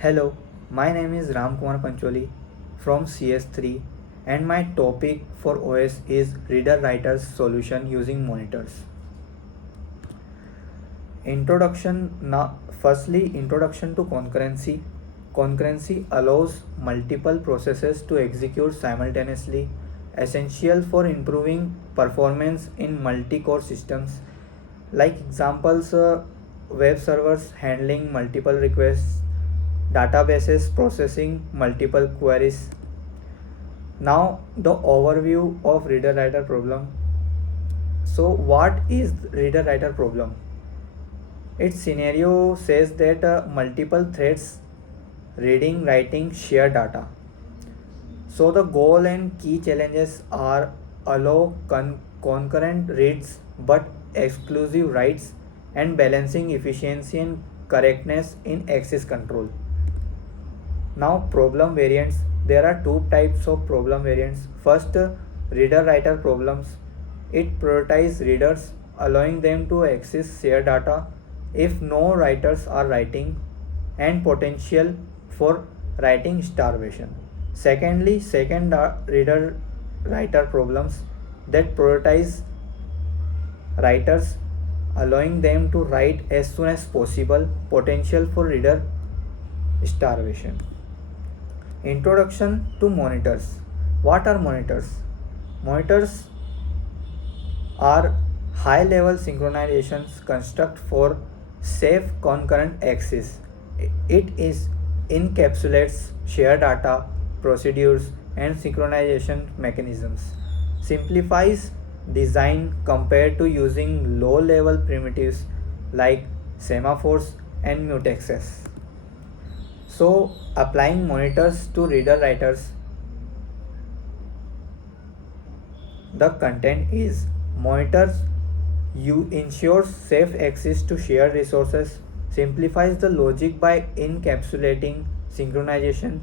Hello, my name is Ramkumar Pancholi from CS3 and my topic for OS is reader writer's solution using monitors. Introduction now firstly introduction to concurrency. Concurrency allows multiple processes to execute simultaneously, essential for improving performance in multi-core systems. Like examples, web servers handling multiple requests, databases processing multiple queries. Now the overview of reader writer problem. So what is reader writer problem? Its scenario says that multiple threads reading writing share data. So the goal and key challenges are allow concurrent reads but exclusive writes and balancing efficiency and correctness in access control. Now problem variants. There are two types of problem variants. First, reader writer problems. It prioritizes readers, allowing them to access shared data if no writers are writing, and potential for writing starvation. Secondly, reader writer problems that prioritize writers, allowing them to write as soon as possible, potential for reader starvation. Introduction to monitors. What are monitors? Monitors are high level synchronizations construct for safe concurrent access. It is encapsulates shared data, procedures, and synchronization mechanisms. Simplifies design compared to using low level primitives like semaphores and mutexes. So, applying monitors to reader writers, the content is monitors you ensures safe access to shared resources, simplifies the logic by encapsulating synchronization,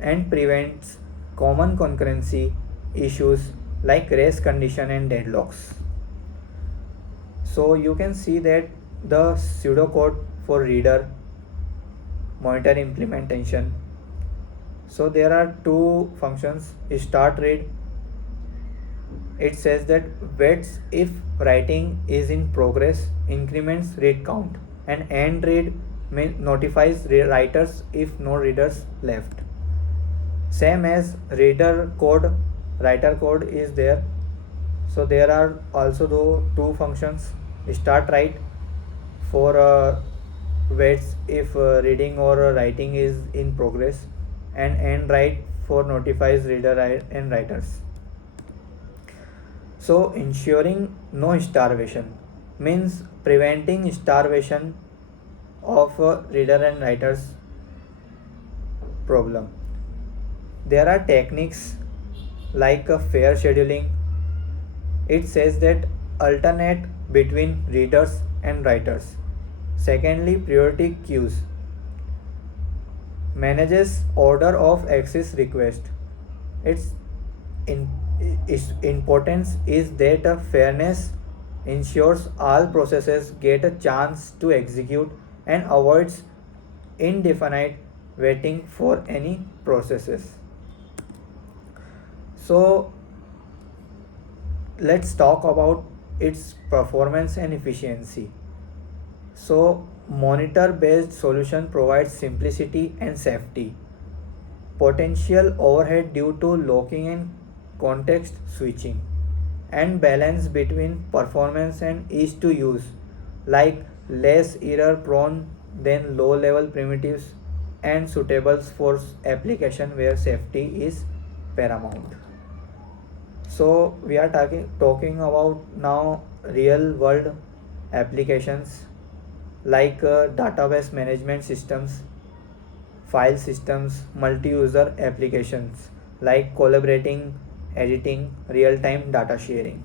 and prevents common concurrency issues like race condition and deadlocks. So you can see that the pseudocode for reader monitor implementation. So there are two functions. Start read, it says that waits if writing is in progress, increments read count, and end read notifies writers if no readers left. Same as reader code, writer code is there. So there are also two functions. Start write for waits if reading or writing is in progress, and end write for notifies reader and writers. So ensuring no starvation means preventing starvation of reader and writers problem. There are techniques like fair scheduling. It says that alternate between readers and writers. Secondly, priority queues manages order of access request. Its in, its importance is that fairness ensures all processes get a chance to execute and avoids indefinite waiting for any processes. So let's talk about its performance and efficiency. So monitor based solution provides simplicity and safety. Potential overhead due to locking and context switching, and balance between performance and ease to use, like less error prone than low level primitives and suitable for application where safety is paramount. So we are talking about now real world applications like database management systems, file systems, multi-user applications like collaborating, editing, real-time data sharing.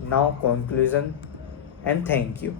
Now conclusion, and thank you.